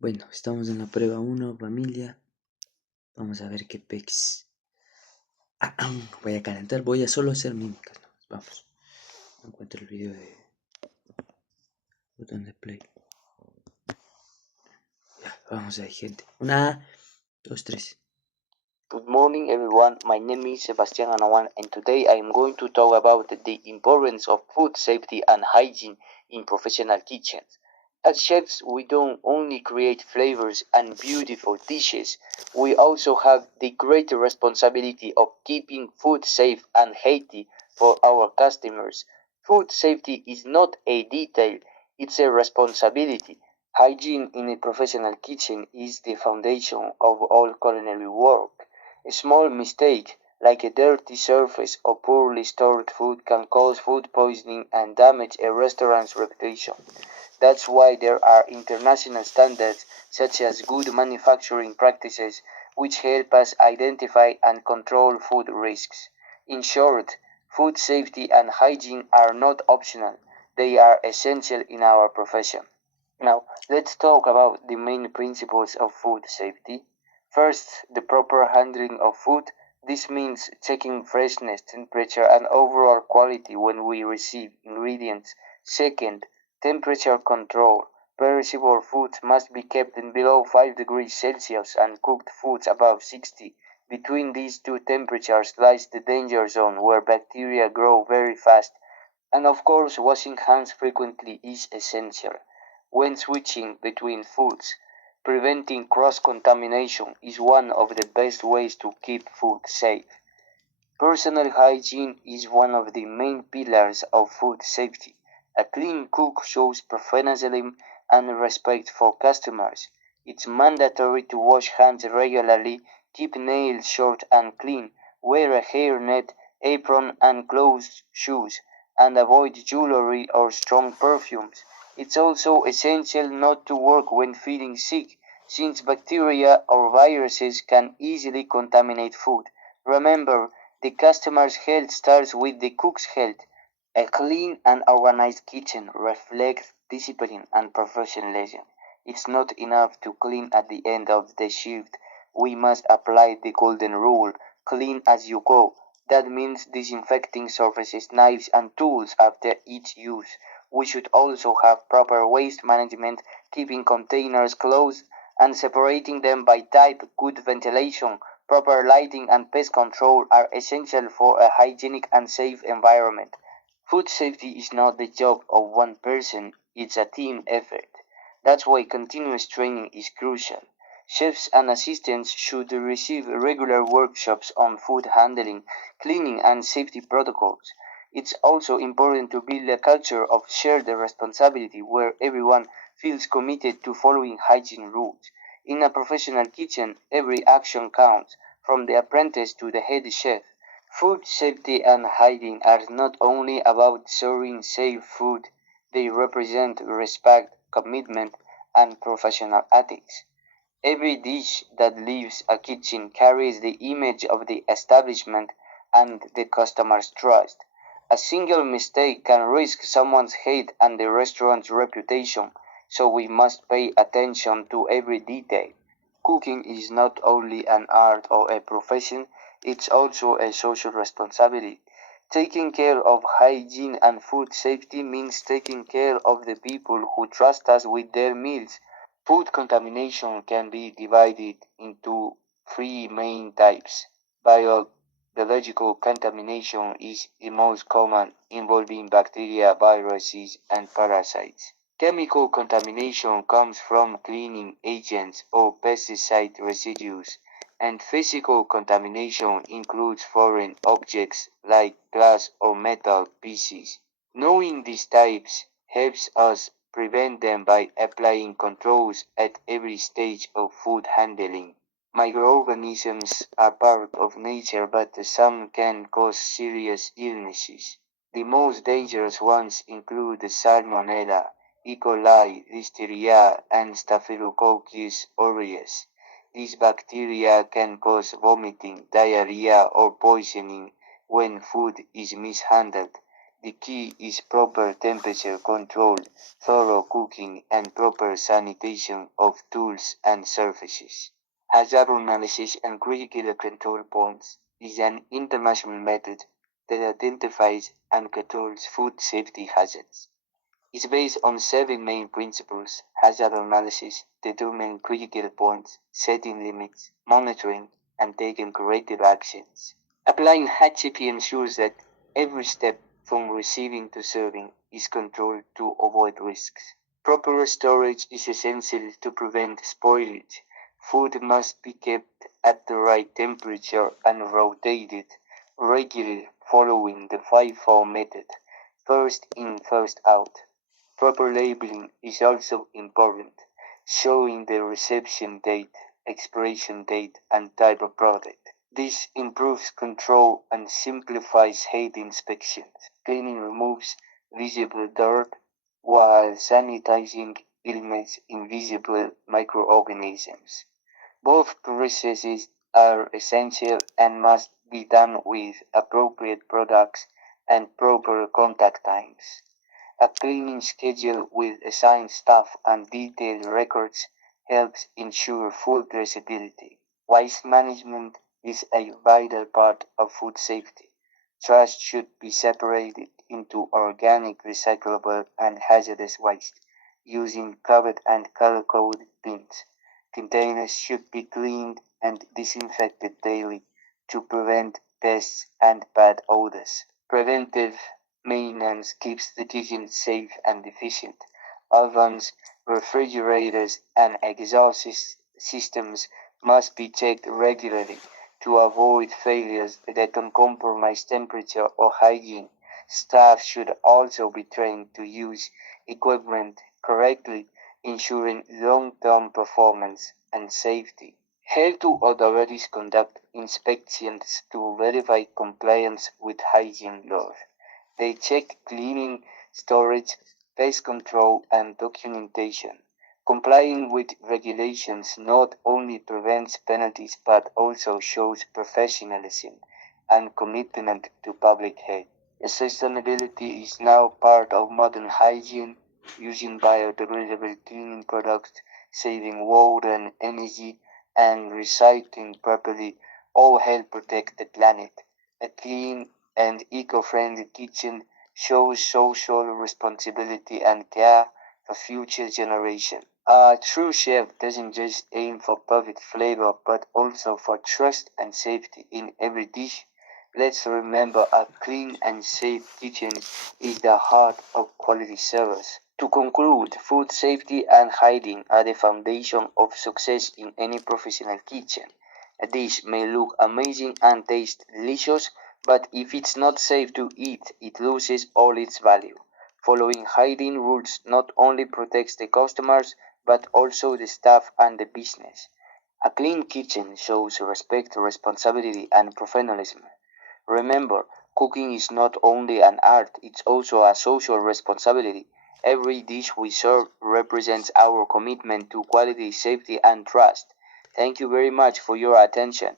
Bueno, estamos en la prueba 1, familia. Vamos a ver qué pex. Voy a calentar, voy a solo hacer mímicas, ¿no? Vamos. No encuentro el video de botón de play. Ya, vamos ahí, gente. 1, 2, 3. Good morning, everyone. My name is Sebastian Anawan, and today I am going to talk about the importance of food safety and hygiene in professional kitchens. As chefs, we don't only create flavors and beautiful dishes, we also have the great responsibility of keeping food safe and healthy for our customers. Food safety is not a detail, it's a responsibility. Hygiene in a professional kitchen is the foundation of all culinary work. A small mistake, like a dirty surface or poorly stored food, can cause food poisoning and damage a restaurant's reputation. That's why there are international standards such as good manufacturing practices which help us identify and control food risks. In short, food safety and hygiene are not optional, they are essential in our profession. Now, let's talk about the main principles of food safety. First, the proper handling of food. This means checking freshness, temperature, and overall quality when we receive ingredients. Second, temperature control. Perishable foods must be kept in below 5 degrees Celsius and cooked foods above 60. Between these two temperatures lies the danger zone where bacteria grow very fast. And of course, washing hands frequently is essential. When switching between foods, preventing cross-contamination is one of the best ways to keep food safe. Personal hygiene is one of the main pillars of food safety. A clean cook shows professionalism and respect for customers. It's mandatory to wash hands regularly, keep nails short and clean, wear a hairnet, apron and closed shoes, and avoid jewelry or strong perfumes. It's also essential not to work when feeling sick, since bacteria or viruses can easily contaminate food. Remember, the customer's health starts with the cook's health. A clean and organized kitchen reflects discipline and professionalism. It's not enough to clean at the end of the shift. We must apply the golden rule, clean as you go. That means disinfecting surfaces, knives and tools after each use. We should also have proper waste management, keeping containers closed and separating them by type. Good ventilation, proper lighting and pest control are essential for a hygienic and safe environment. Food safety is not the job of one person, it's a team effort. That's why continuous training is crucial. Chefs and assistants should receive regular workshops on food handling, cleaning and safety protocols. It's also important to build a culture of shared responsibility where everyone feels committed to following hygiene rules. In a professional kitchen, every action counts, from the apprentice to the head chef. Food safety and hygiene are not only about serving safe food, they represent respect, commitment, and professional ethics. Every dish that leaves a kitchen carries the image of the establishment and the customer's trust. A single mistake can risk someone's head and the restaurant's reputation, so we must pay attention to every detail. Cooking is not only an art or a profession, it's also a social responsibility. Taking care of hygiene and food safety means taking care of the people who trust us with their meals. Food contamination can be divided into three main types. Biological contamination is the most common, involving bacteria, viruses, and parasites. Chemical contamination comes from cleaning agents or pesticide residues, and physical contamination includes foreign objects like glass or metal pieces. Knowing these types helps us prevent them by applying controls at every stage of food handling. Microorganisms are part of nature, but some can cause serious illnesses. The most dangerous ones include Salmonella, E. coli, Listeria, and Staphylococcus aureus. These bacteria can cause vomiting, diarrhea, or poisoning when food is mishandled. The key is proper temperature control, thorough cooking, and proper sanitation of tools and surfaces. Hazard analysis and critical control points is an international method that identifies and controls food safety hazards. It's based on seven main principles: hazard analysis, determining critical points, setting limits, monitoring, and taking corrective actions. Applying HACCP ensures that every step from receiving to serving is controlled to avoid risks. Proper storage is essential to prevent spoilage. Food must be kept at the right temperature and rotated regularly following the FIFO method, first in, first out. Proper labeling is also important, showing the reception date, expiration date, and type of product. This improves control and simplifies head inspections. Cleaning removes visible dirt while sanitizing eliminates invisible microorganisms. Both processes are essential and must be done with appropriate products and proper contact times. A cleaning schedule with assigned staff and detailed records helps ensure full traceability. Waste management is a vital part of food safety. Trash should be separated into organic, recyclable, and hazardous waste using covered and color-coded bins. Containers should be cleaned and disinfected daily to prevent pests and bad odors. Preventive maintenance keeps the kitchen safe and efficient. Ovens, refrigerators, and exhaust systems must be checked regularly to avoid failures that can compromise temperature or hygiene. Staff should also be trained to use equipment correctly, ensuring long-term performance and safety. Health authorities conduct inspections to verify compliance with hygiene laws. They check cleaning, storage, pest control, and documentation. Complying with regulations not only prevents penalties but also shows professionalism and commitment to public health. Sustainability is now part of modern hygiene, using biodegradable cleaning products, saving water and energy, and recycling properly all help protect the planet. A clean and eco-friendly kitchen shows social responsibility and care for future generations. A true chef doesn't just aim for perfect flavor but also for trust and safety in every dish. Let's remember a clean and safe kitchen is the heart of quality service. To conclude, food safety and hygiene are the foundation of success in any professional kitchen. A dish may look amazing and taste delicious, but if it's not safe to eat, it loses all its value. Following hygiene rules not only protects the customers, but also the staff and the business. A clean kitchen shows respect, responsibility, and professionalism. Remember, cooking is not only an art, it's also a social responsibility. Every dish we serve represents our commitment to quality, safety, and trust. Thank you very much for your attention.